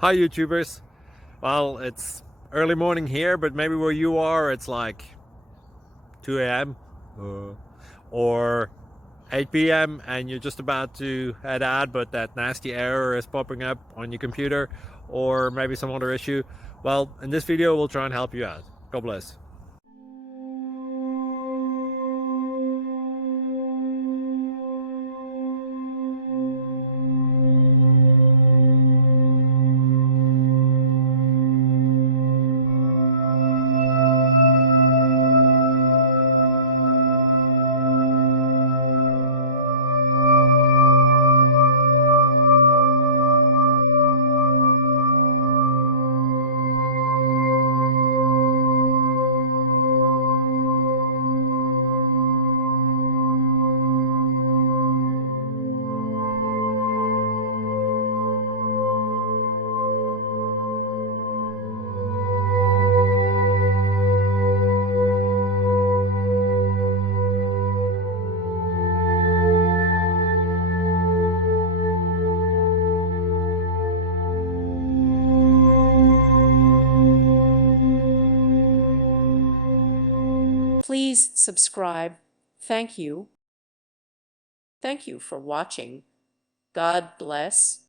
Hi YouTubers. Well, it's early morning here, but maybe where you are it's like 2 a.m. Or 8 p.m. and you're just about to head out, but that nasty error is popping up on your computer, or maybe some other issue. Well, in this video we'll try and help you out. God bless. Please subscribe. Thank you. Thank you for watching. God bless.